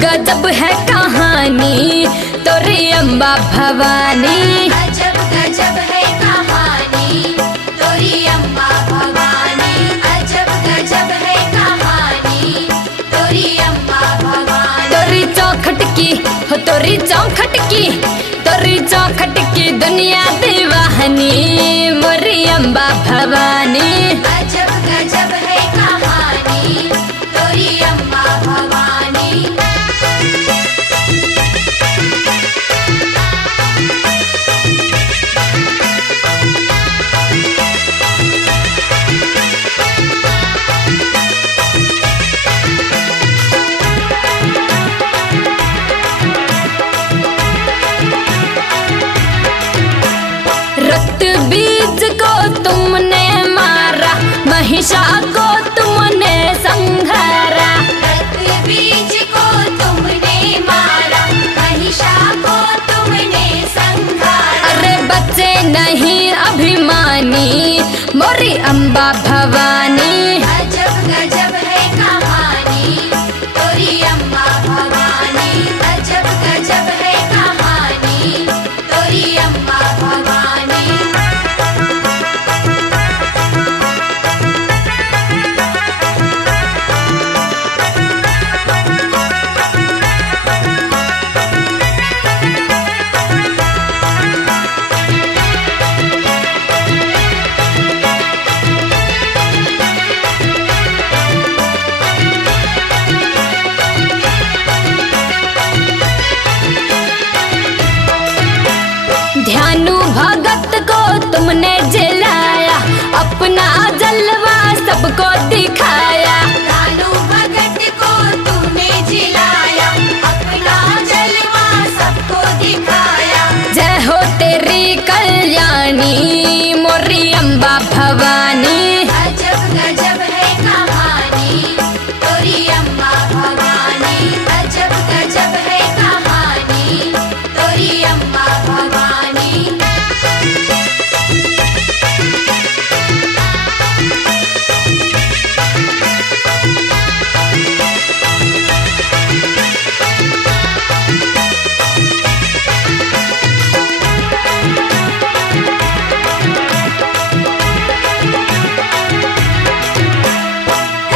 गजब है कहानी तोरी अम्बा भवानी। अजब गजब है कहानी तोरी अम्बा भवानी। अजब गजब है कहानी तोरी अम्बा भवानी। तोरी चौखट की हो तोरी चौखट की तोरी चौखट की दुनिया दीवानी मोरी अम्बा भवानी। अजब गजब है कहानी तोरी अम्बा भवानी। रक्त बीज को तुमने मारा महिषा को तुमने संहारा। रक्त बीज को तुमने मारा महिषा को तुमने संहारा। अरे बच्चे नहीं अभिमानी मोरी अम्बा भवानी। अजब गजब है कहानी तोरी अम्बा भवानी। अजब गजब है कहानी तोरी अम्बा भवानी। ध्यानु भगत को तुमने जलाया अपना जलवा सबको दिखाया। ध्यानु भगत को तूने जिलाया अपना जलवा सबको दिखाया। जय हो तेरी कल्याणी मोरी अम्बा भवानी। अजब गजब है कहानी तोरी अम्बा भवानी। अजब गजब है कहानी तोरी अम्बा भवानी।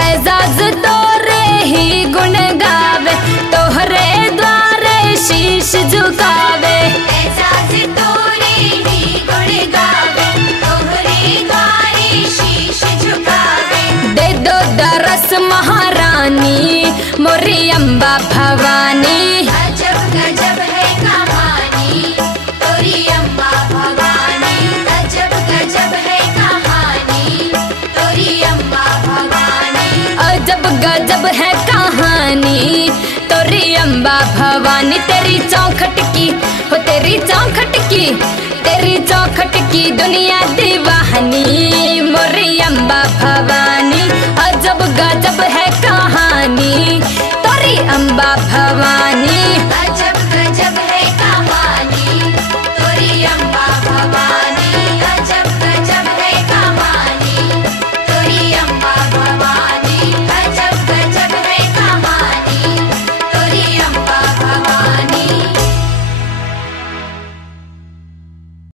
एजाज तोरे ही गुण गावे तोहरे द्वारे शीश झुकावे। एजाज तोरे ही गुण गावे तोहरे द्वारे शीश झुकावे। दे दो दरस महारानी मोरी अम्बा भवानी। अजब गजब है कहानी तोरी अम्बा भवानी। अजब गजब है कहानी तोरी अम्बा भवानी। अजब गजब है कहानी तोरी अम्बा भवानी। तेरी चौखट की हो तेरी चौखट की तेरी चौखट की दुनिया दीवानी मोरी अम्बा भवानी। अजब गजब है